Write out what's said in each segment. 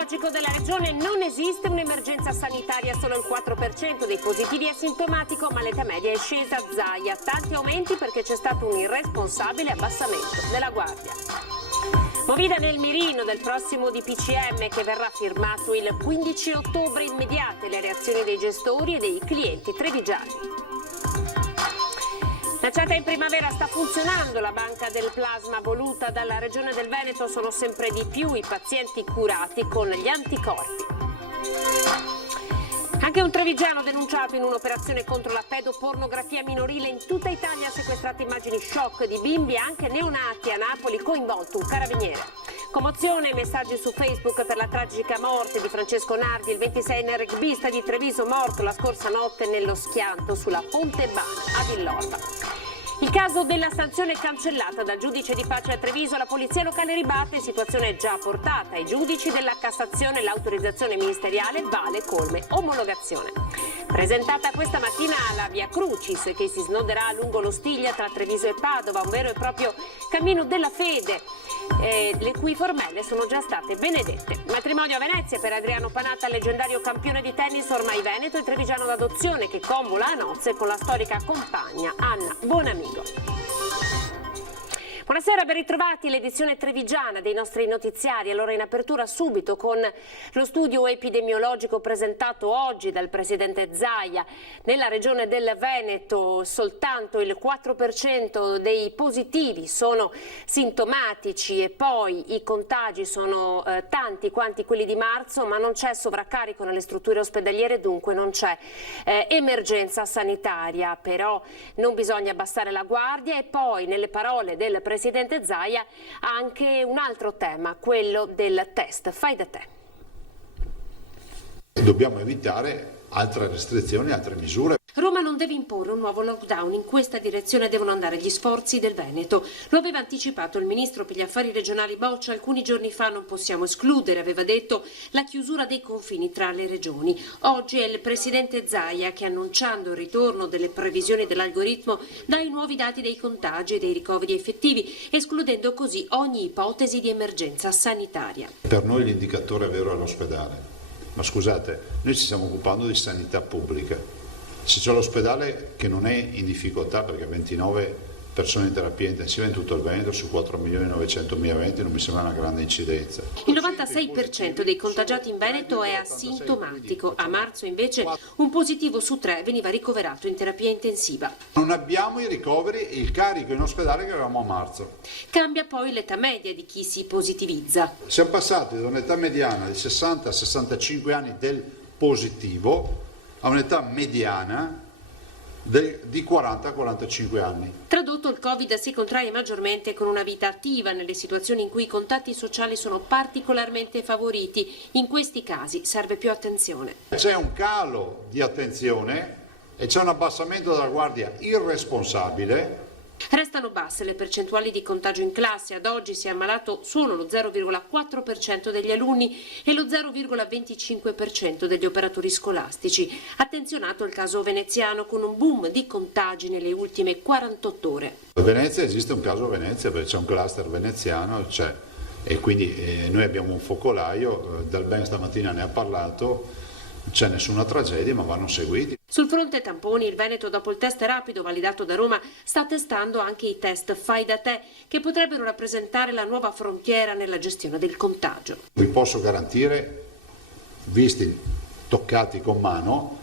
epidemiologico della regione non esiste un'emergenza sanitaria, solo il 4% dei positivi è sintomatico, ma l'età media è scesa a Zaia. Tanti aumenti perché c'è stato un irresponsabile abbassamento della guardia. Movida nel mirino del prossimo DPCM che verrà firmato il 15 ottobre, immediate le reazioni dei gestori e dei clienti trevigiani. Lanciata in primavera sta funzionando la banca del plasma voluta dalla Regione del Veneto, sono sempre di più i pazienti curati con gli anticorpi. Anche un trevigiano denunciato in un'operazione contro la pedopornografia minorile. In tutta Italia sequestrate immagini shock di bimbi e anche neonati. A Napoli coinvolto un carabiniere. Commozione e messaggi su Facebook per la tragica morte di Francesco Nardi, il 26enne rugbista di Treviso, morto la scorsa notte nello schianto sulla Ponte Bana a Villorba. Il caso della sanzione cancellata dal giudice di pace a Treviso, la polizia locale ribatte, situazione già portata ai giudici della Cassazione, l'autorizzazione ministeriale vale come omologazione. Presentata questa mattina alla Via Crucis che si snoderà lungo lo Stiglia tra Treviso e Padova, un vero e proprio cammino della fede, le cui formelle sono già state benedette. Matrimonio a Venezia per Adriano Panatta, leggendario campione di tennis ormai veneto e trevigiano d'adozione che congula a nozze con la storica compagna Anna Bonamigo. Buonasera, ben ritrovati l'edizione trevigiana dei nostri notiziari. Allora in apertura subito con lo studio epidemiologico presentato oggi dal presidente Zaia. Nella regione del Veneto soltanto il 4% dei positivi sono sintomatici e poi i contagi sono tanti quanti quelli di marzo, ma non c'è sovraccarico nelle strutture ospedaliere, dunque non c'è emergenza sanitaria. Però non bisogna abbassare la guardia e poi nelle parole del presidente Zaia anche un altro tema, quello del test fai da te. Dobbiamo evitare altre restrizioni, altre misure. Roma non deve imporre un nuovo lockdown, in questa direzione devono andare gli sforzi del Veneto. Lo aveva anticipato il ministro per gli affari regionali Boccia alcuni giorni fa, non possiamo escludere, aveva detto, la chiusura dei confini tra le regioni. Oggi è il presidente Zaia che, annunciando il ritorno delle previsioni dell'algoritmo, dà i nuovi dati dei contagi e dei ricoveri effettivi, escludendo così ogni ipotesi di emergenza sanitaria. Per noi l'indicatore vero è l'ospedale, ma scusate, noi ci stiamo occupando di sanità pubblica. Se c'è l'ospedale che non è in difficoltà perché 29 persone in terapia intensiva in tutto il Veneto su 4.900.000 veneti non mi sembra una grande incidenza. Il 96% dei contagiati in Veneto è asintomatico. A marzo invece un positivo su 3 veniva ricoverato in terapia intensiva. Non abbiamo i ricoveri e il carico in ospedale che avevamo a marzo. Cambia poi l'età media di chi si positivizza. Siamo passati da un'età mediana di 60 a 65 anni del positivo a un'età mediana di 40-45 anni. Tradotto, il Covid si contrae maggiormente con una vita attiva nelle situazioni in cui i contatti sociali sono particolarmente favoriti. In questi casi serve più attenzione. C'è un calo di attenzione e c'è un abbassamento della guardia irresponsabile. Restano basse le percentuali di contagio in classe. Ad oggi si è ammalato solo lo 0,4% degli alunni e lo 0,25% degli operatori scolastici. Attenzionato il caso veneziano con un boom di contagi nelle ultime 48 ore. A Venezia esiste un caso a Venezia perché c'è un cluster veneziano, e quindi noi abbiamo un focolaio, Dal Ben stamattina ne ha parlato. Non c'è nessuna tragedia, ma vanno seguiti. Sul fronte tamponi, il Veneto, dopo il test rapido validato da Roma, sta testando anche i test fai da te, che potrebbero rappresentare la nuova frontiera nella gestione del contagio. Vi posso garantire, visti, toccati con mano,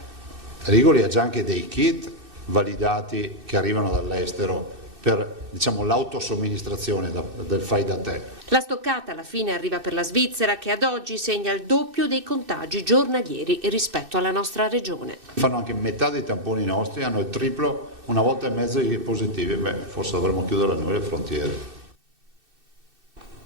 Rigoli ha già anche dei kit validati che arrivano dall'estero per, l'autosomministrazione del fai da te. La stoccata alla fine arriva per la Svizzera, che ad oggi segna il doppio dei contagi giornalieri rispetto alla nostra regione. Fanno anche metà dei tamponi nostri, hanno il triplo, 1,5 volte di positivi. Forse dovremmo chiudere noi le frontiere.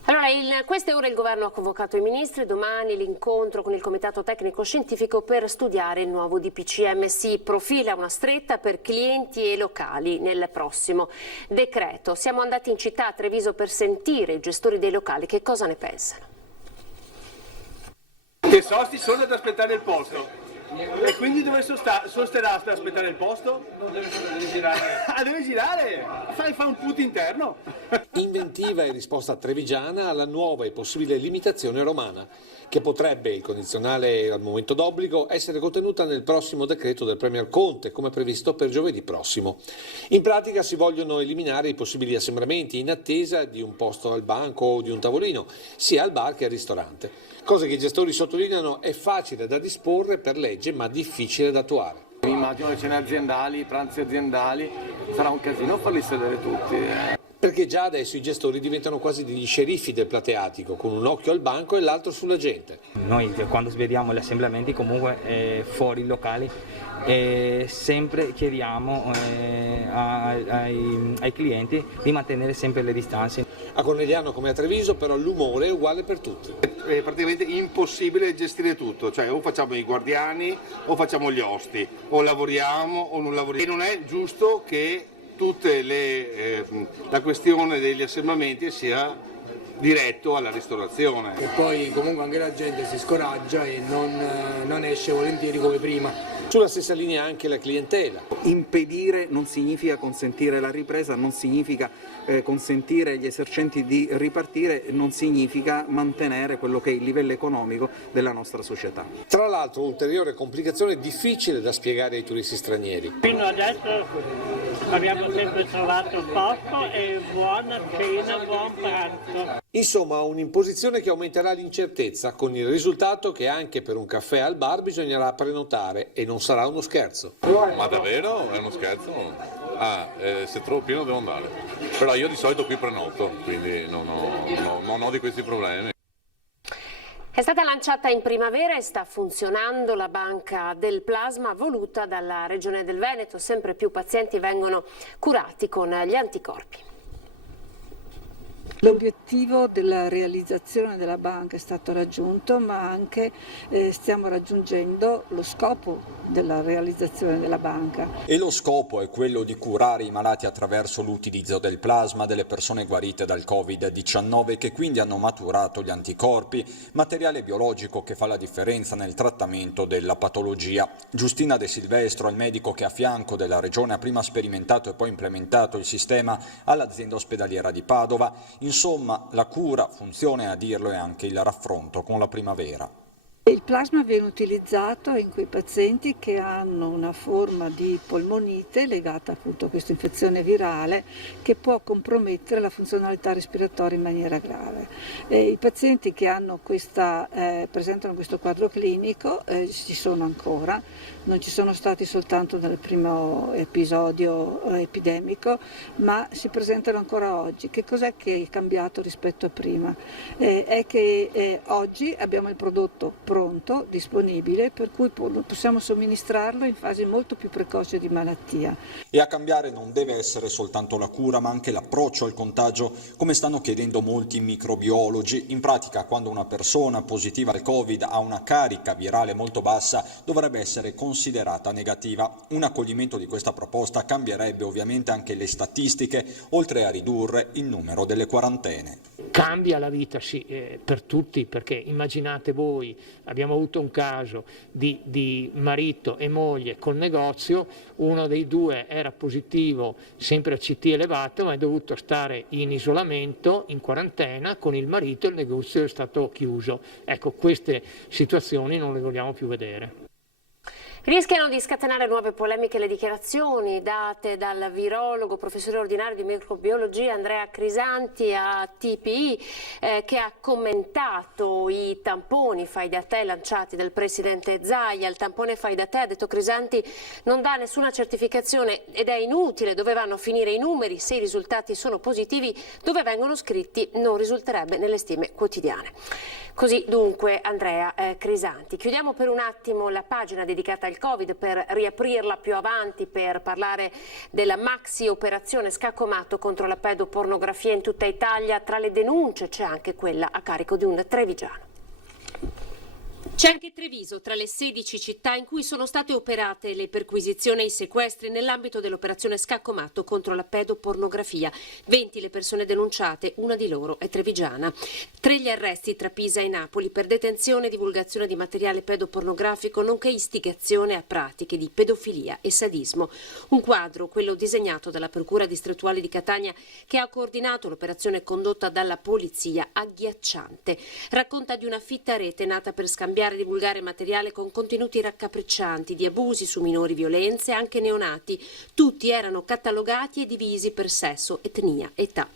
Allora, in queste ore il governo ha convocato i ministri, domani l'incontro con il comitato tecnico scientifico per studiare il nuovo DPCM. Si profila una stretta per clienti e locali nel prossimo decreto. Siamo andati in città a Treviso per sentire i gestori dei locali che cosa ne pensano. Che sosti sono ad aspettare il posto. E quindi dove sosterà ad aspettare il posto? No, deve girare. Ah, deve girare? Fa un put interno. Inventiva e risposta trevigiana alla nuova e possibile limitazione romana, che potrebbe, il condizionale al momento d'obbligo, essere contenuta nel prossimo decreto del Premier Conte, come previsto per giovedì prossimo. In pratica si vogliono eliminare i possibili assembramenti in attesa di un posto al banco o di un tavolino, sia al bar che al ristorante. Cosa che i gestori sottolineano è facile da disporre per legge, ma difficile da attuare. Mi immagino le cene aziendali, i pranzi aziendali, sarà un casino farli sedere tutti. Perché già adesso i gestori diventano quasi degli sceriffi del plateatico, con un occhio al banco e l'altro sulla gente. Noi quando vediamo gli assemblamenti comunque fuori i locali sempre chiediamo ai clienti di mantenere sempre le distanze. A Cornigliano come a Treviso però l'umore è uguale per tutti. È praticamente impossibile gestire tutto, cioè o facciamo i guardiani o facciamo gli osti, o lavoriamo o non lavoriamo. E non è giusto che la questione degli assemblamenti sia diretto alla ristorazione. E poi comunque anche la gente si scoraggia e non esce volentieri come prima. Sulla stessa linea anche la clientela. Impedire non significa consentire la ripresa, non significa consentire agli esercenti di ripartire, non significa mantenere quello che è il livello economico della nostra società. Tra l'altro ulteriore complicazione difficile da spiegare ai turisti stranieri. Fino adesso abbiamo sempre trovato posto e buona cena, buon pranzo. Insomma, un'imposizione che aumenterà l'incertezza, con il risultato che anche per un caffè al bar bisognerà prenotare e non sarà uno scherzo. Ma davvero? È uno scherzo? Se è troppo pieno devo andare. Però io di solito qui prenoto, quindi non ho di questi problemi. È stata lanciata in primavera e sta funzionando la banca del plasma voluta dalla Regione del Veneto. Sempre più pazienti vengono curati con gli anticorpi. L'obiettivo della realizzazione della banca è stato raggiunto, ma anche stiamo raggiungendo lo scopo della realizzazione della banca. E lo scopo è quello di curare i malati attraverso l'utilizzo del plasma delle persone guarite dal Covid-19 che quindi hanno maturato gli anticorpi, materiale biologico che fa la differenza nel trattamento della patologia. Giustina De Silvestro è il medico che a fianco della Regione ha prima sperimentato e poi implementato il sistema all'azienda ospedaliera di Padova. Insomma, la cura, funzione a dirlo, è anche il raffronto con la primavera. Il plasma viene utilizzato in quei pazienti che hanno una forma di polmonite legata appunto a questa infezione virale che può compromettere la funzionalità respiratoria in maniera grave. I pazienti che hanno presentano questo quadro clinico ci sono ancora, non ci sono stati soltanto nel primo episodio epidemico, ma si presentano ancora oggi. Che cos'è che è cambiato rispetto a prima? È che oggi abbiamo il prodotto pronto, disponibile, per cui possiamo somministrarlo in fasi molto più precoci di malattia. E a cambiare non deve essere soltanto la cura, ma anche l'approccio al contagio, come stanno chiedendo molti microbiologi. In pratica, quando una persona positiva al Covid ha una carica virale molto bassa, dovrebbe essere considerata negativa. Un accoglimento di questa proposta cambierebbe ovviamente anche le statistiche, oltre a ridurre il numero delle quarantene. Cambia la vita, sì, per tutti, perché immaginate voi, abbiamo avuto un caso di marito e moglie col negozio, uno dei due era positivo, sempre a CT elevato, ma è dovuto stare in isolamento, in quarantena, con il marito, il negozio è stato chiuso. Ecco, queste situazioni non le vogliamo più vedere. Rischiano di scatenare nuove polemiche le dichiarazioni date dal virologo, professore ordinario di microbiologia Andrea Crisanti a TPI, che ha commentato i tamponi fai da te lanciati dal presidente Zaia. Il tampone fai da te, ha detto Crisanti, non dà nessuna certificazione ed è inutile. Dove vanno a finire i numeri? Se i risultati sono positivi, dove vengono scritti non risulterebbe nelle stime quotidiane. Così dunque Andrea Crisanti. Chiudiamo per un attimo la pagina dedicata al Covid per riaprirla più avanti, per parlare della maxi operazione Scaccomato contro la pedopornografia in tutta Italia. Tra le denunce c'è anche quella a carico di un trevigiano. C'è anche Treviso tra le 16 città in cui sono state operate le perquisizioni e i sequestri nell'ambito dell'operazione Scaccomatto contro la pedopornografia. 20 le persone denunciate, una di loro è trevigiana. 3 gli arresti tra Pisa e Napoli per detenzione e divulgazione di materiale pedopornografico nonché istigazione a pratiche di pedofilia e sadismo. Un quadro, quello disegnato dalla Procura distrettuale di Catania che ha coordinato l'operazione condotta dalla polizia, agghiacciante. Racconta di una fitta rete nata per scambiare e divulgare materiale con contenuti raccapriccianti di abusi su minori, violenze, anche neonati. Tutti erano catalogati e divisi per sesso, etnia, età.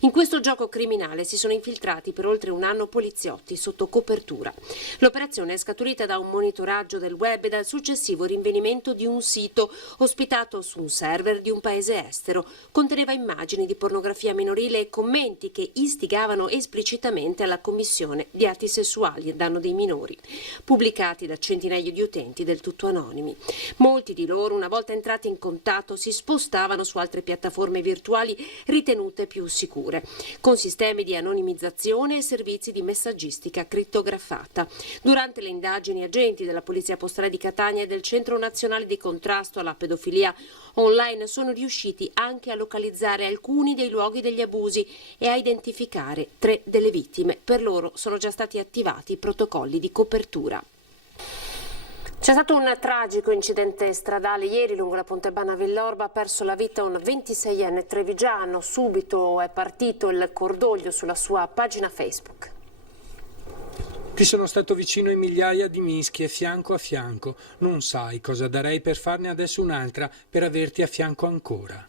In questo gioco criminale si sono infiltrati per oltre un anno poliziotti sotto copertura. L'operazione è scaturita da un monitoraggio del web e dal successivo rinvenimento di un sito ospitato su un server di un paese estero. Conteneva immagini di pornografia minorile e commenti che istigavano esplicitamente alla commissione di atti sessuali a danno dei minori, pubblicati da centinaia di utenti del tutto anonimi. Molti di loro, una volta entrati in contatto, si spostavano su altre piattaforme virtuali ritenute più sicure, con sistemi di anonimizzazione e servizi di messaggistica crittografata. Durante le indagini, agenti della Polizia Postale di Catania e del Centro Nazionale di Contrasto alla Pedofilia Online sono riusciti anche a localizzare alcuni dei luoghi degli abusi e a identificare 3 delle vittime. Per loro sono già stati attivati protocolli di copertura. C'è stato un tragico incidente stradale ieri lungo la Pontebana Villorba, ha perso la vita un 26enne trevigiano. Subito è partito il cordoglio sulla sua pagina Facebook. Ti sono stato vicino in migliaia di mischie, fianco a fianco. Non sai cosa darei per farne adesso un'altra, per averti a fianco ancora.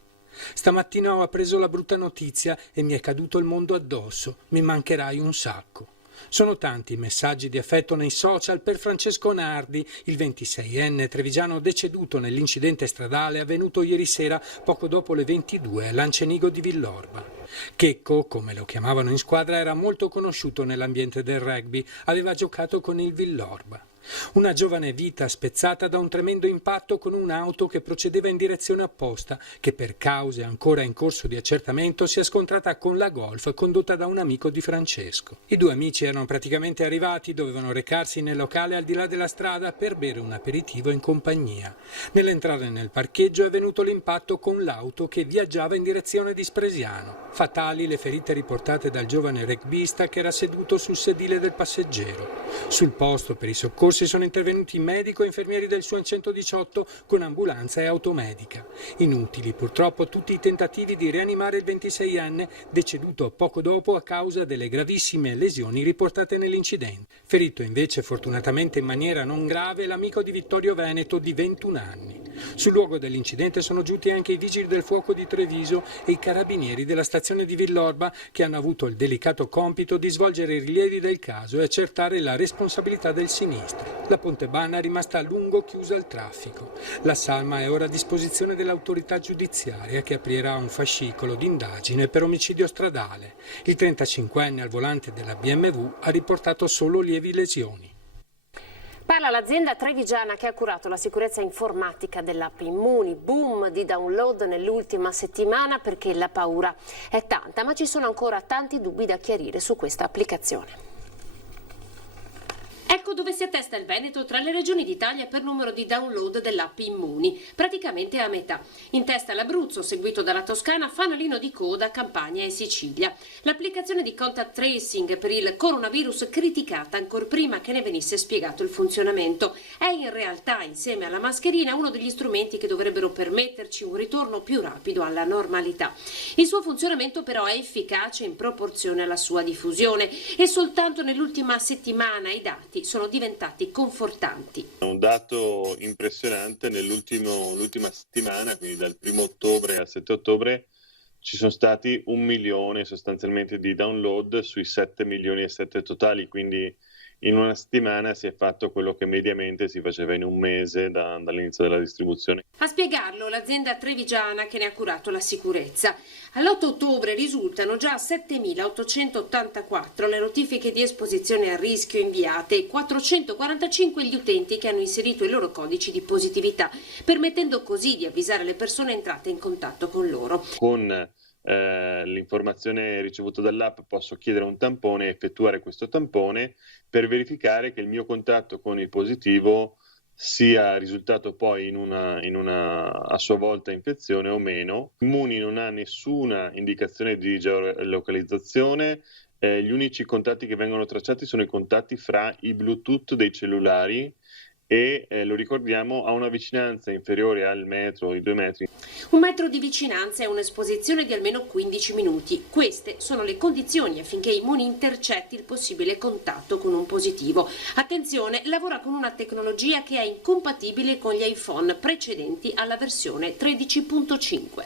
Stamattina ho appreso la brutta notizia e mi è caduto il mondo addosso. Mi mancherai un sacco. Sono tanti i messaggi di affetto nei social per Francesco Nardi, il 26enne trevigiano deceduto nell'incidente stradale avvenuto ieri sera poco dopo le 22 a Lancenigo di Villorba. Checco, come lo chiamavano in squadra, era molto conosciuto nell'ambiente del rugby, aveva giocato con il Villorba. Una giovane vita spezzata da un tremendo impatto con un'auto che procedeva in direzione opposta, che per cause ancora in corso di accertamento si è scontrata con la Golf condotta da un amico di Francesco. I 2 amici erano praticamente arrivati, dovevano recarsi nel locale al di là della strada per bere un aperitivo in compagnia. Nell'entrare nel parcheggio è venuto l'impatto con l'auto che viaggiava in direzione di Spresiano. Fatali le ferite riportate dal giovane rugbista che era seduto sul sedile del passeggero. Sul posto per i soccorsi sono intervenuti medico e infermieri del SUAN 118 con ambulanza e automedica. Inutili purtroppo tutti i tentativi di rianimare il 26enne deceduto poco dopo a causa delle gravissime lesioni riportate nell'incidente. Ferito invece fortunatamente in maniera non grave l'amico di Vittorio Veneto di 21 anni. Sul luogo dell'incidente sono giunti anche i vigili del fuoco di Treviso e i carabinieri della stazione di Villorba che hanno avuto il delicato compito di svolgere i rilievi del caso e accertare la responsabilità del sinistro. La Pontebana è rimasta a lungo chiusa al traffico. La salma è ora a disposizione dell'autorità giudiziaria che aprirà un fascicolo d'indagine per omicidio stradale. Il 35enne al volante della BMW ha riportato solo lievi lesioni. Parla l'azienda trevigiana che ha curato la sicurezza informatica dell'app Immuni. Boom di download nell'ultima settimana perché la paura è tanta, ma ci sono ancora tanti dubbi da chiarire su questa applicazione. Ecco dove si attesta il Veneto tra le regioni d'Italia per numero di download dell'app Immuni, praticamente a metà. In testa l'Abruzzo, seguito dalla Toscana, fanalino di coda Campania e Sicilia. L'applicazione di contact tracing per il coronavirus, criticata ancor prima che ne venisse spiegato il funzionamento, è in realtà, insieme alla mascherina, uno degli strumenti che dovrebbero permetterci un ritorno più rapido alla normalità. Il suo funzionamento però è efficace in proporzione alla sua diffusione e soltanto nell'ultima settimana i dati sono diventati confortanti. Un dato impressionante: l'ultima settimana, quindi dal 1° ottobre al 7 ottobre, ci sono stati 1 milione sostanzialmente di download sui 7 milioni e 7 totali, quindi in una settimana si è fatto quello che mediamente si faceva in un mese dall'inizio della distribuzione. A spiegarlo l'azienda trevigiana che ne ha curato la sicurezza. All'8 ottobre risultano già 7.884 le notifiche di esposizione a rischio inviate e 445 gli utenti che hanno inserito i loro codici di positività, permettendo così di avvisare le persone entrate in contatto con loro. Con l'informazione ricevuta dall'app posso chiedere un tampone e effettuare questo tampone per verificare che il mio contatto con il positivo sia risultato poi in una a sua volta infezione o meno. Immuni non ha nessuna indicazione di geolocalizzazione, gli unici contatti che vengono tracciati sono i contatti fra i Bluetooth dei cellulari e lo ricordiamo, ha una vicinanza inferiore al metro, i 2 metri. 1 metro di vicinanza e un'esposizione di almeno 15 minuti. Queste sono le condizioni affinché Immuni intercetti il possibile contatto con un positivo. Attenzione, lavora con una tecnologia che è incompatibile con gli iPhone precedenti alla versione 13.5.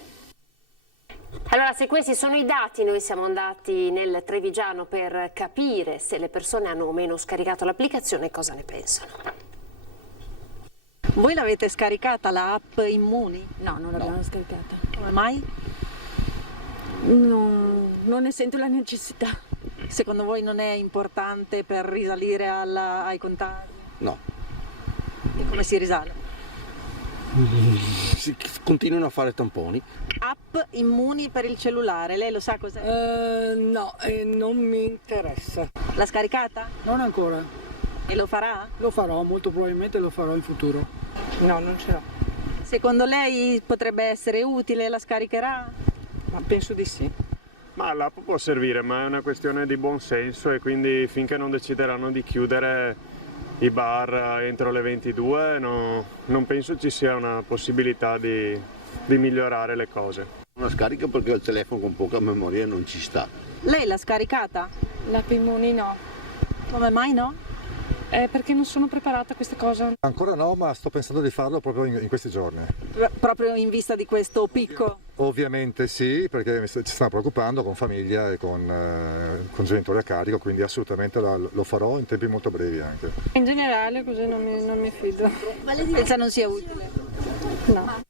Allora, se questi sono i dati, noi siamo andati nel Trevigiano per capire se le persone hanno o meno scaricato l'applicazione e cosa ne pensano. Voi l'avete scaricata la app Immuni? No, non l'abbiamo scaricata. Come mai? No, non ne sento la necessità. Secondo voi non è importante per risalire ai contagi? No. E come si risale? Si continuano a fare tamponi. App Immuni per il cellulare, lei lo sa cos'è? No, non mi interessa. L'ha scaricata? Non ancora. E lo farà? Lo farò, molto probabilmente lo farò in futuro. No, non ce l'ho. Secondo lei potrebbe essere utile, la scaricherà? Ma penso di sì. Ma l'app può servire, ma è una questione di buon senso e quindi finché non decideranno di chiudere i bar entro le 22 non penso ci sia una possibilità di migliorare le cose. Una scarica perché il telefono con poca memoria non ci sta. Lei l'ha scaricata? L'app Immuni no. Come mai no? Perché non sono preparata a queste cose. Ancora no, ma sto pensando di farlo proprio in questi giorni. Proprio in vista di questo picco? Ovviamente sì, perché ci stiamo preoccupando con famiglia e con genitori a carico, quindi assolutamente lo farò in tempi molto brevi anche. In generale così non mi fido. Ma lei pensa non sia utile? No.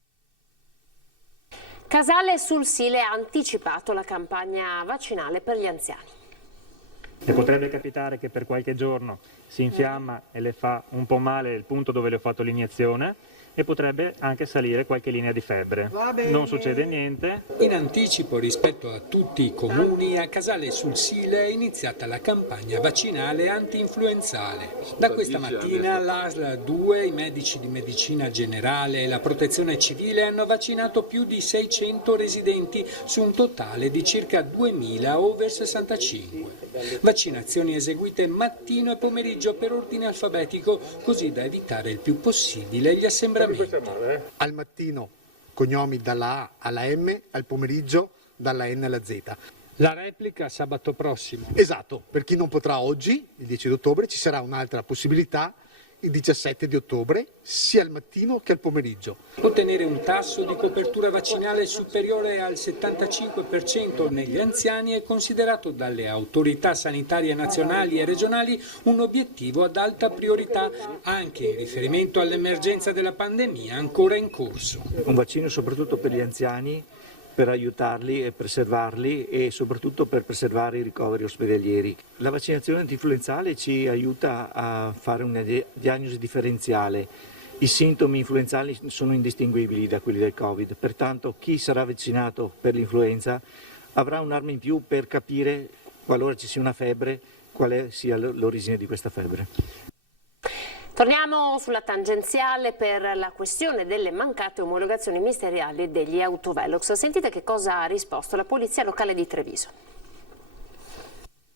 Casale sul Sile ha anticipato la campagna vaccinale per gli anziani. E potrebbe capitare che per qualche giorno si infiamma e le fa un po' male il punto dove le ho fatto l'iniezione e potrebbe anche salire qualche linea di febbre. Non succede niente. In anticipo rispetto a tutti i comuni, a Casale sul Sile è iniziata la campagna vaccinale anti-influenzale. Da questa mattina l'ASL 2, i medici di medicina generale e la protezione civile hanno vaccinato più di 600 residenti su un totale di circa 2000 over 65. Vaccinazioni eseguite mattino e pomeriggio per ordine alfabetico, così da evitare il più possibile gli assembramenti. Al mattino cognomi dalla A alla M, al pomeriggio dalla N alla Z. La replica sabato prossimo. Esatto, per chi non potrà oggi, il 10 ottobre, ci sarà un'altra possibilità il 17 di ottobre, sia al mattino che al pomeriggio. Ottenere un tasso di copertura vaccinale superiore al 75% negli anziani è considerato dalle autorità sanitarie nazionali e regionali un obiettivo ad alta priorità, anche in riferimento all'emergenza della pandemia ancora in corso. Un vaccino soprattutto per gli anziani, per aiutarli e preservarli e soprattutto per preservare i ricoveri ospedalieri. La vaccinazione antinfluenzale ci aiuta a fare una diagnosi differenziale. I sintomi influenzali sono indistinguibili da quelli del Covid, pertanto chi sarà vaccinato per l'influenza avrà un'arma in più per capire, qualora ci sia una febbre, quale sia l'origine di questa febbre. Torniamo sulla tangenziale per la questione delle mancate omologazioni ministeriali degli autovelox. Sentite che cosa ha risposto la Polizia Locale di Treviso.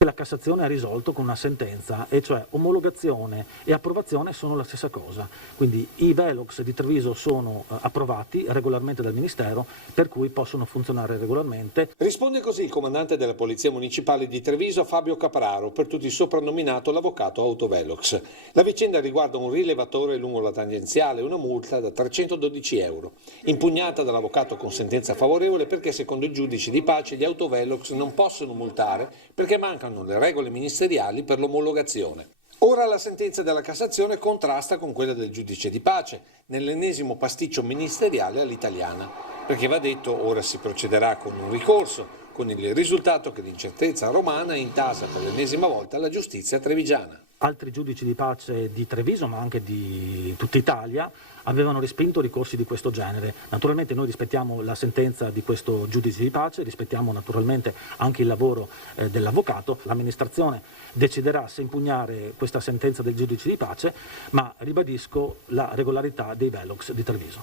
La Cassazione ha risolto con una sentenza, e cioè omologazione e approvazione sono la stessa cosa, quindi i Velox di Treviso sono approvati regolarmente dal Ministero, per cui possono funzionare regolarmente. Risponde così il comandante della Polizia Municipale di Treviso, Fabio Capraro, per tutti soprannominato l'avvocato Autovelox. La vicenda riguarda un rilevatore lungo la tangenziale e una multa da 312 euro, impugnata dall'avvocato con sentenza favorevole perché secondo i giudici di pace gli Autovelox non possono multare perché mancano le regole ministeriali per l'omologazione. Ora la sentenza della Cassazione contrasta con quella del giudice di pace, nell'ennesimo pasticcio ministeriale all'italiana, perché va detto ora si procederà con un ricorso, con il risultato che l'incertezza romana intasa per l'ennesima volta la giustizia trevigiana. Altri giudici di pace di Treviso, ma anche di tutta Italia, avevano respinto ricorsi di questo genere. Naturalmente noi rispettiamo la sentenza di questo giudice di pace, rispettiamo naturalmente anche il lavoro dell'avvocato. L'amministrazione deciderà se impugnare questa sentenza del giudice di pace, ma ribadisco la regolarità dei Velox di Treviso.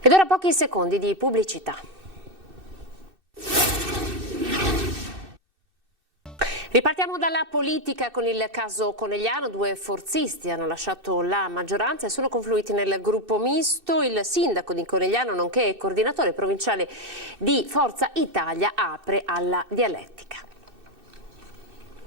Ed ora pochi secondi di pubblicità. Ripartiamo dalla politica con il caso Conegliano. 2 forzisti hanno lasciato la maggioranza e sono confluiti nel gruppo misto. Il sindaco di Conegliano, nonché coordinatore provinciale di Forza Italia, apre alla dialettica.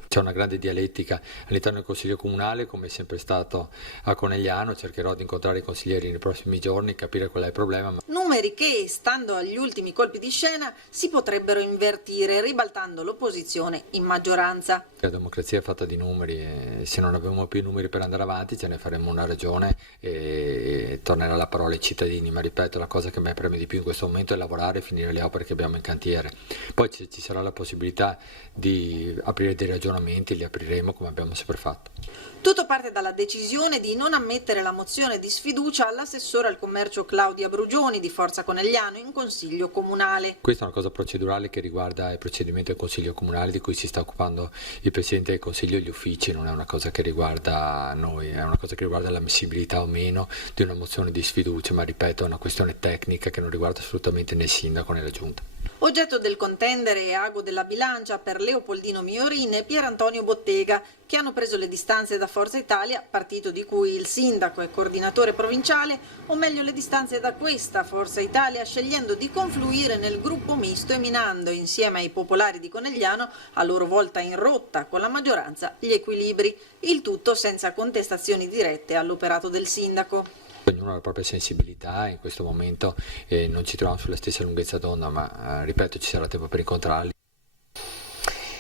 C'è una grande dialettica all'interno del Consiglio Comunale, come è sempre stato a Conegliano. Cercherò di incontrare i consiglieri nei prossimi giorni, capire qual è il problema. Numeri che, stando agli ultimi colpi di scena, si potrebbero invertire, ribaltando l'opposizione in maggioranza. La democrazia è fatta di numeri e se non abbiamo più numeri per andare avanti ce ne faremo una ragione e tornerà la parola ai cittadini. Ma ripeto, la cosa che mi preme di più in questo momento è lavorare e finire le opere che abbiamo in cantiere. Poi ci sarà la possibilità di aprire dei ragionamenti, li apriremo come abbiamo sempre fatto. Tutto parte dalla decisione di non ammettere la mozione di sfiducia all'assessore al commercio Claudia Brugioni di Forza Conegliano in Consiglio Comunale. Questa è una cosa procedurale che riguarda il procedimento del Consiglio Comunale di cui si sta occupando il Presidente del Consiglio e gli uffici, non è una cosa che riguarda noi, è una cosa che riguarda l'ammissibilità o meno di una mozione di sfiducia, ma ripeto è una questione tecnica che non riguarda assolutamente né il Sindaco né la Giunta. Oggetto del contendere e ago della bilancia per Leopoldino Miorin e Pierantonio Bottega, che hanno preso le distanze da Forza Italia, partito di cui il sindaco è coordinatore provinciale, o meglio le distanze da questa Forza Italia, scegliendo di confluire nel gruppo misto e minando insieme ai popolari di Conegliano, a loro volta in rotta con la maggioranza, gli equilibri, il tutto senza contestazioni dirette all'operato del sindaco. Ognuno ha la propria sensibilità, in questo momento non ci troviamo sulla stessa lunghezza d'onda, ma ripeto ci sarà tempo per incontrarli.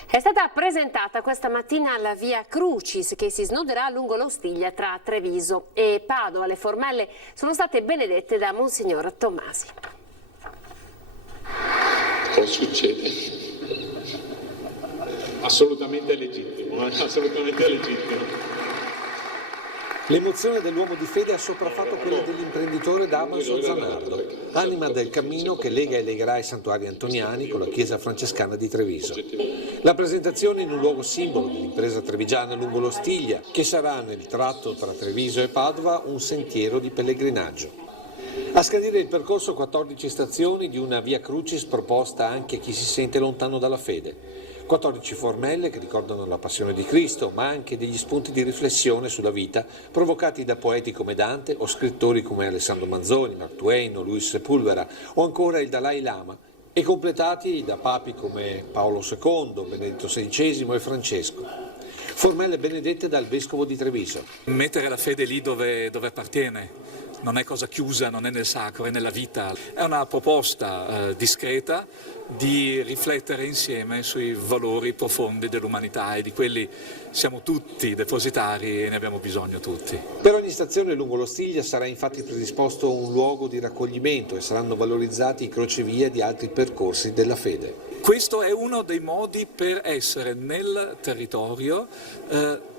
È stata presentata questa mattina la Via Crucis che si snoderà lungo l'Ostiglia tra Treviso e Padova. Le formelle sono state benedette da Monsignor Tommasi. Cosa succede? Assolutamente legittimo, assolutamente legittimo. L'emozione dell'uomo di fede ha sopraffatto quella dell'imprenditore Damaso Zanardo, anima del cammino che lega e legherà i santuari antoniani con la chiesa francescana di Treviso. La presentazione in un luogo simbolo dell'impresa trevigiana lungo l'Ostiglia, che sarà nel tratto tra Treviso e Padova un sentiero di pellegrinaggio. A scandire il percorso 14 stazioni di una Via Crucis proposta anche a chi si sente lontano dalla fede. 14 formelle che ricordano la passione di Cristo, ma anche degli spunti di riflessione sulla vita provocati da poeti come Dante o scrittori come Alessandro Manzoni, Mark Twain o Luis Sepulveda o ancora il Dalai Lama e completati da papi come Paolo II, Benedetto XVI e Francesco. Formelle benedette dal Vescovo di Treviso. Mettere la fede lì dove appartiene. Non è cosa chiusa, non è nel sacro, è nella vita. È una proposta discreta di riflettere insieme sui valori profondi dell'umanità e di quelli siamo tutti depositari e ne abbiamo bisogno tutti. Per ogni stazione lungo l'Ostiglia sarà infatti predisposto un luogo di raccoglimento e saranno valorizzati i crocevia di altri percorsi della fede. Questo è uno dei modi per essere nel territorio,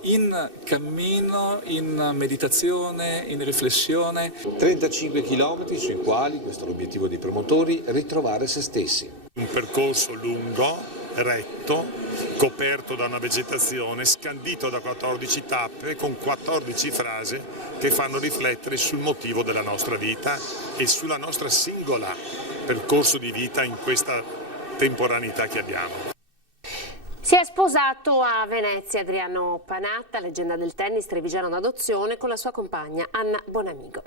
in cammino, in meditazione, in riflessione. 35 chilometri sui quali, questo è l'obiettivo dei promotori, ritrovare se stessi. Un percorso lungo, retto, coperto da una vegetazione, scandito da 14 tappe con 14 frasi che fanno riflettere sul motivo della nostra vita e sulla nostra singola percorso di vita in questa temporaneità che abbiamo. Si è sposato a Venezia Adriano Panatta, leggenda del tennis trevigiano d'adozione, con la sua compagna Anna Bonamigo.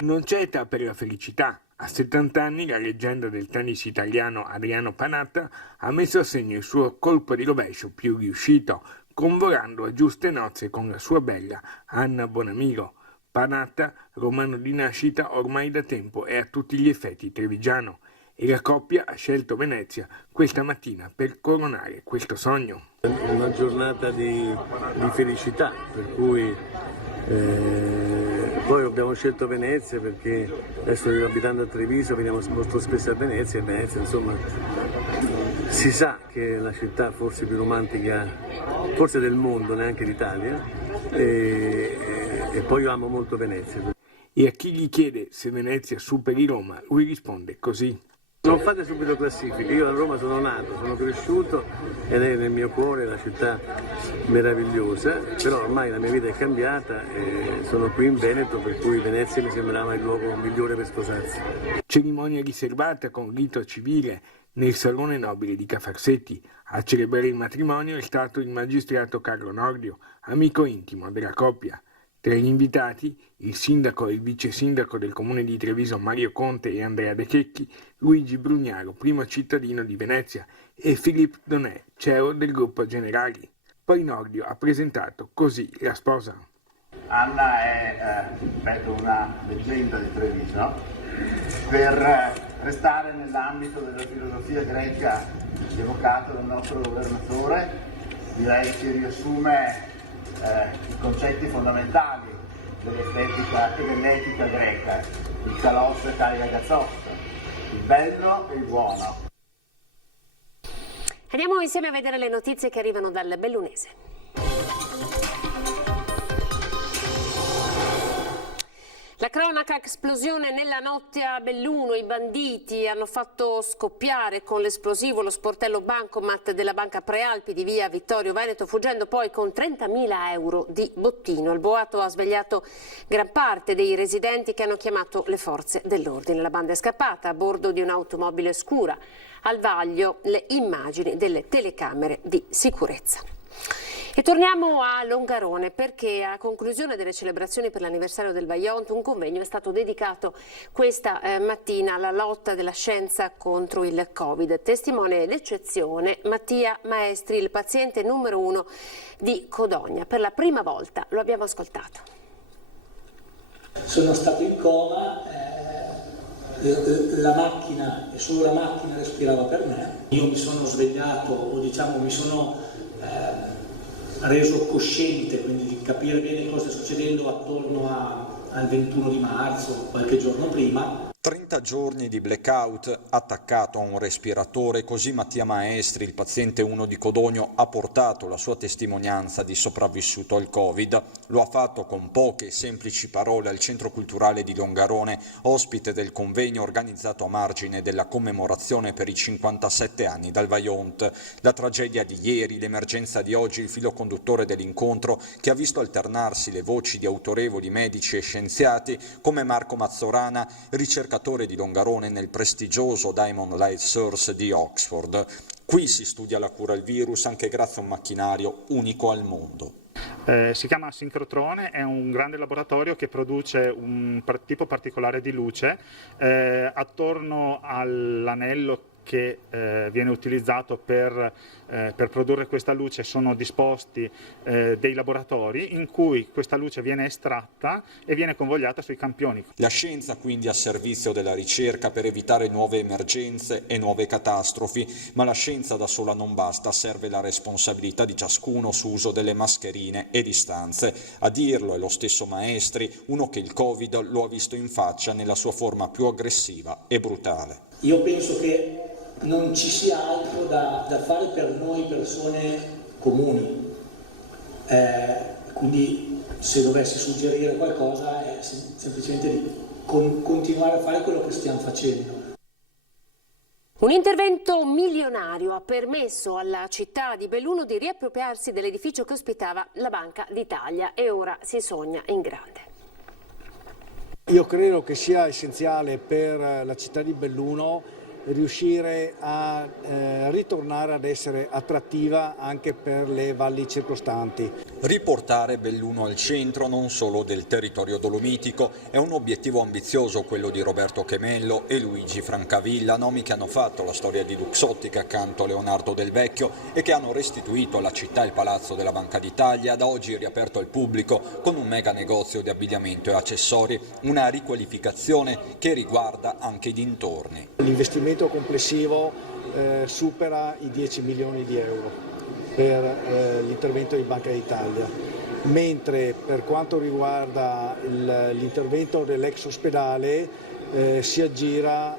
Non c'è età per la felicità. A 70 anni la leggenda del tennis italiano Adriano Panatta ha messo a segno il suo colpo di rovescio più riuscito, convolando a giuste nozze con la sua bella Anna Bonamigo. Panatta, romano di nascita ormai da tempo, è a tutti gli effetti trevigiano e la coppia ha scelto Venezia questa mattina per coronare questo sogno. Una giornata di felicità, per cui Poi abbiamo scelto Venezia perché adesso abitando a Treviso veniamo molto spesso a Venezia, e Venezia insomma si sa che è la città forse più romantica, forse del mondo, neanche d'Italia, e poi io amo molto Venezia. E a chi gli chiede se Venezia superi Roma, lui risponde così. Non fate subito classifiche, io a Roma sono nato, sono cresciuto ed è nel mio cuore una città meravigliosa, però ormai la mia vita è cambiata e sono qui in Veneto, per cui Venezia mi sembrava il luogo migliore per sposarsi. Cerimonia riservata con rito civile nel Salone Nobile di Ca' Farsetti. A celebrare il matrimonio è stato il magistrato Carlo Nordio, amico intimo della coppia. Tra gli invitati, il sindaco e il vice sindaco del comune di Treviso Mario Conte e Andrea De Checchi, Luigi Brugnaro, primo cittadino di Venezia, e Philippe Donnet, CEO del gruppo Generali. Poi Nordio ha presentato così la sposa. Anna è una leggenda di Treviso. Per restare nell'ambito della filosofia greca evocata dal nostro governatore, direi che riassume i concetti fondamentali dell'estetica e dell'etica greca, il kalos e kai agazos, il bello e il buono. Andiamo insieme a vedere le notizie che arrivano dal Bellunese. La cronaca: esplosione nella notte a Belluno, i banditi hanno fatto scoppiare con l'esplosivo lo sportello bancomat della Banca Prealpi di via Vittorio Veneto, fuggendo poi con 30.000 euro di bottino. Il boato ha svegliato gran parte dei residenti che hanno chiamato le forze dell'ordine. La banda è scappata a bordo di un'automobile scura. Al vaglio le immagini delle telecamere di sicurezza. E torniamo a Longarone, perché a conclusione delle celebrazioni per l'anniversario del Vajont un convegno è stato dedicato questa mattina alla lotta della scienza contro il Covid. Testimone d'eccezione Mattia Maestri, il paziente numero 1 di Codogna. Per la prima volta lo abbiamo ascoltato. Sono stato in coma, la macchina, e solo la macchina respirava per me. Io mi sono svegliato, o diciamo mi sono reso cosciente, quindi di capire bene cosa sta succedendo attorno al 21 di marzo, qualche giorno prima. 30 giorni di blackout, attaccato a un respiratore, così Mattia Maestri, il paziente 1 di Codogno, ha portato la sua testimonianza di sopravvissuto al Covid. Lo ha fatto con poche e semplici parole al Centro Culturale di Longarone, ospite del convegno organizzato a margine della commemorazione per i 57 anni dal Vajont. La tragedia di ieri, l'emergenza di oggi, il filo conduttore dell'incontro che ha visto alternarsi le voci di autorevoli medici e scienziati come Marco Mazzorana, ricercatore di Longarone nel prestigioso Diamond Light Source di Oxford. Qui si studia la cura al virus anche grazie a un macchinario unico al mondo. Si chiama sincrotrone, è un grande laboratorio che produce un tipo particolare di luce attorno all'anello che viene utilizzato per produrre questa luce. Sono disposti dei laboratori in cui questa luce viene estratta e viene convogliata sui campioni. La scienza quindi a servizio della ricerca per evitare nuove emergenze e nuove catastrofi, ma la scienza da sola non basta, serve la responsabilità di ciascuno su uso delle mascherine e distanze. A dirlo è lo stesso Maestri, uno che il Covid lo ha visto in faccia nella sua forma più aggressiva e brutale. Io penso che non ci sia altro da fare per noi persone comuni, quindi se dovessi suggerire qualcosa è semplicemente di continuare a fare quello che stiamo facendo. Un intervento milionario ha permesso alla città di Belluno di riappropriarsi dell'edificio che ospitava la Banca d'Italia e ora si sogna in grande. Io credo che sia essenziale per la città di Belluno riuscire a ritornare ad essere attrattiva anche per le valli circostanti. Riportare Belluno al centro non solo del territorio dolomitico è un obiettivo ambizioso quello di Roberto Chemello e Luigi Francavilla, nomi che hanno fatto la storia di Luxottica accanto a Leonardo Del Vecchio e che hanno restituito alla città il palazzo della Banca d'Italia, da oggi riaperto al pubblico con un mega negozio di abbigliamento e accessori, una riqualificazione che riguarda anche i dintorni. L'investimento complessivo supera i 10 milioni di euro per l'intervento di Banca d'Italia, mentre per quanto riguarda l'intervento dell'ex ospedale si aggira,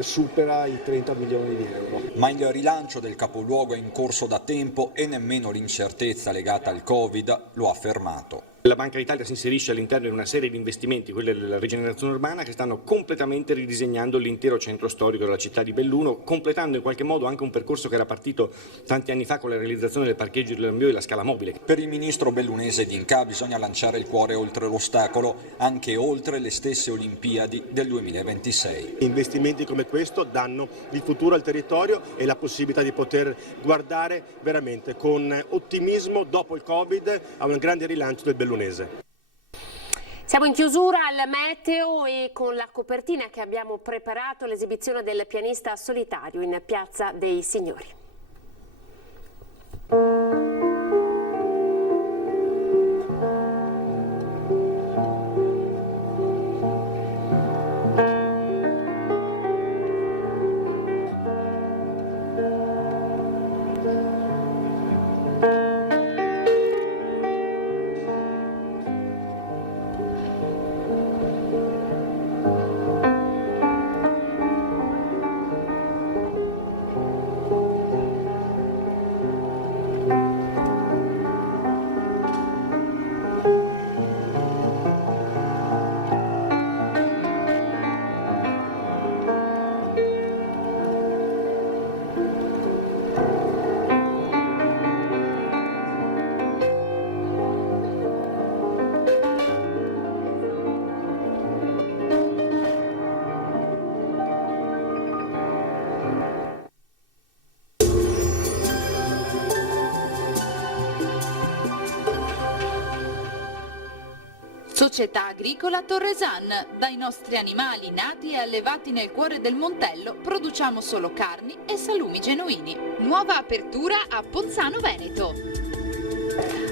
supera i 30 milioni di euro. Ma il rilancio del capoluogo è in corso da tempo e nemmeno l'incertezza legata al Covid lo ha fermato. La Banca d'Italia si inserisce all'interno di una serie di investimenti, quelli della rigenerazione urbana, che stanno completamente ridisegnando l'intero centro storico della città di Belluno, completando in qualche modo anche un percorso che era partito tanti anni fa con la realizzazione del parcheggio dell'Ambio e la scala mobile. Per il ministro bellunese D'Incà bisogna lanciare il cuore oltre l'ostacolo, anche oltre le stesse Olimpiadi del 2026. Investimenti come questo danno il futuro al territorio e la possibilità di poter guardare veramente con ottimismo dopo il Covid a un grande rilancio del Bellunese. Siamo in chiusura al meteo e con la copertina che abbiamo preparato l'esibizione del pianista solitario in Piazza dei Signori. Società Agricola Torresan. Dai nostri animali nati e allevati nel cuore del Montello produciamo solo carni e salumi genuini. Nuova apertura a Ponzano Veneto.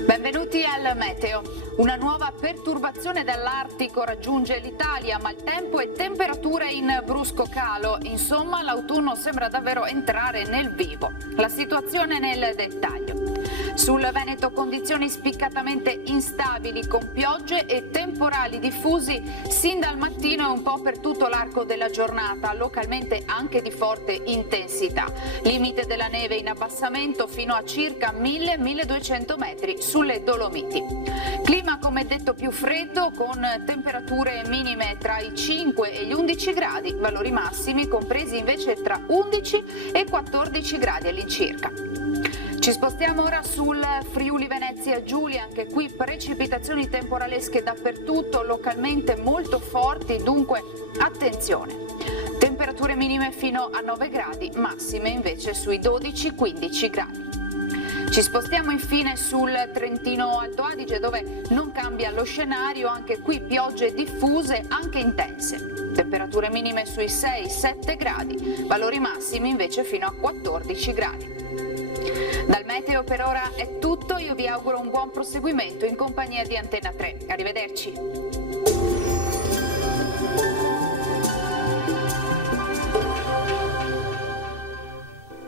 Benvenuti al meteo. Una nuova perturbazione dall'Artico raggiunge l'Italia, maltempo e temperature in brusco calo. Insomma, l'autunno sembra davvero entrare nel vivo. La situazione nel dettaglio. Sul Veneto condizioni spiccatamente instabili con piogge e temporali diffusi sin dal mattino e un po' per tutto l'arco della giornata, localmente anche di forte intensità. Limite della neve in abbassamento fino a circa 1000-1200 metri sulle Dolomiti. Clima come detto più freddo con temperature minime tra i 5 e gli 11 gradi, valori massimi compresi invece tra 11 e 14 gradi all'incirca. Ci spostiamo ora sul Friuli Venezia Giulia, anche qui precipitazioni temporalesche dappertutto, localmente molto forti, dunque attenzione. Temperature minime fino a 9 gradi, massime invece sui 12-15 gradi. Ci spostiamo infine sul Trentino Alto Adige dove non cambia lo scenario, anche qui piogge diffuse anche intense. Temperature minime sui 6-7 gradi, valori massimi invece fino a 14 gradi. Dal meteo per ora è tutto, io vi auguro un buon proseguimento in compagnia di Antena 3. Arrivederci.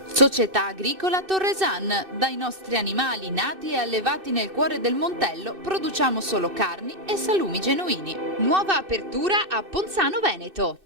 Società Agricola Torresan. Dai nostri animali nati e allevati nel cuore del Montello produciamo solo carni e salumi genuini. Nuova apertura a Ponzano Veneto.